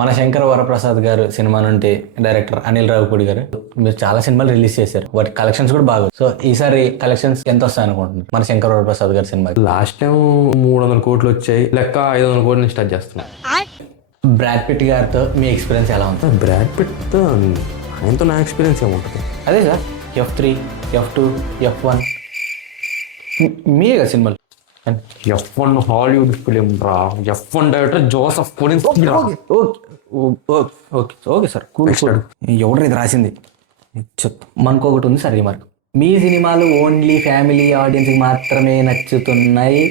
మన శంకర్ వరప్రసాద్ గారు సినిమా నుండి డైరెక్టర్ అనిల్ రావిపూడి గారు మీరు చాలా సినిమాలు రిలీజ్ చేశారు. వాటి కలెక్షన్స్ కూడా బాగా. సో ఈసారి కలెక్షన్స్ ఎంత వస్తాయి అనుకుంటున్నారు మన శంకర్ వరప్రసాద్ గారి సినిమా? లాస్ట్ టైం 300 కోట్లు వచ్చాయి, లెక్క 500 కోట్లు స్టార్ట్ చేస్తున్నాం. బ్రాడ్ పిట్ గారితో మీ ఎక్స్పీరియన్స్ ఎలా ఉంది? బ్రాడ్ పిట్ ఆయనతో నా ఎక్స్పీరియన్స్ ఏముంటుంది? అదే సార్, F3, F2, F1 మీరే కదా సినిమాలు. F1 హాలీవుడ్ ఫిలిం రా. F1 director Joseph Collins. Okay sir, cool. ఎవరు ఇది రాసింది? మనకు ఒకటి ఉంది సార్, ఈ మార్క్. మీ సినిమాలు ఓన్లీ ఫ్యామిలీ ఆడియన్స్కి మాత్రమే నచ్చుతున్నాయి,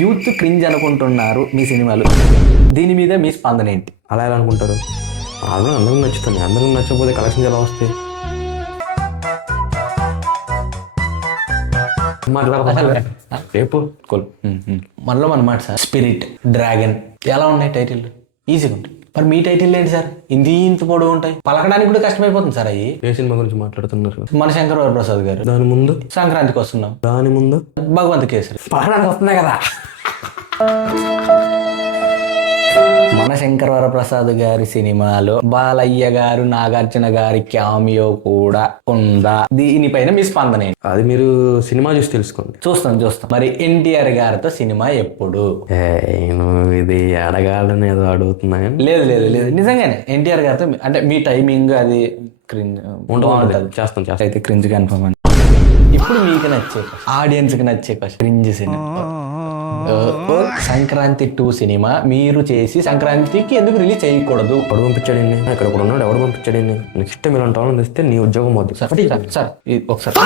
యూత్ క్రింజ్ అనుకుంటున్నారు మీ సినిమాలు. దీని మీద మీ స్పందన ఏంటి? అలా ఎలా అనుకుంటారు? అందరికి నచ్చుతుంది. అందరికి నచ్చకపోతే కలెక్షన్స్ ఎలా వస్తాయి? రేపు మనలో మన మాట సార్. స్పిరిట్, డ్రాగన్ ఎలా ఉన్నాయి టైటిల్? ఈజీగా ఉంటాయి. మరి మీ టైటిల్ ఏంటి సార్? ఇంత పొడవు ఉంటాయి, పలకడానికి కూడా కష్టమైపోతుంది సార్. అవి ఏ సినిమా గురించి మాట్లాడుతున్నారు? మన శంకర్ వరప్రసాద్ గారు. దాని ముందు సంక్రాంతికి వస్తున్నాం. దాని ముందు భగవంత్ కేసరి. పలకడానికి వస్తున్నాయి కదా. మన శంకర్ వరప్రసాద్ గారి సినిమాలో బాలయ్య గారు, నాగార్జున గారి క్యామియో కూడా ఉందా? దీనిపైన మీ స్పందన ఏంటి? అది మీరు సినిమా చూసి తెలుసుకోండి. చూస్తాం. మరి ఎన్టీఆర్ గారితో సినిమా ఎప్పుడు? ఇది అడగాలని ఏదో అడుగుతున్నా. లేదు, నిజంగానే ఎన్టీఆర్ గారితో అంటే మీ టైమింగ్ అది క్రింజ్ ఉంటుంది. చేస్తాం. అయితే క్రింజ్ కన్ఫర్మ్ అండి. ఇప్పుడు మీకు నచ్చే, ఆడియన్స్కి నచ్చే క్రింజ్ సినిమా. సంక్రాంతి 2 సినిమా మీరు చేసి సంక్రాంతికి ఎందుకు రిలీజ్ చేయకూడదు? ఎవడు పంపించాడు? ఇక్కడ ఉన్నాడు. ఎవడు పంపించాడు? నెక్స్ట్ మీరు అంటాను తెస్తే నీ ఉద్యోగం వద్దు సార్. ఒకసారి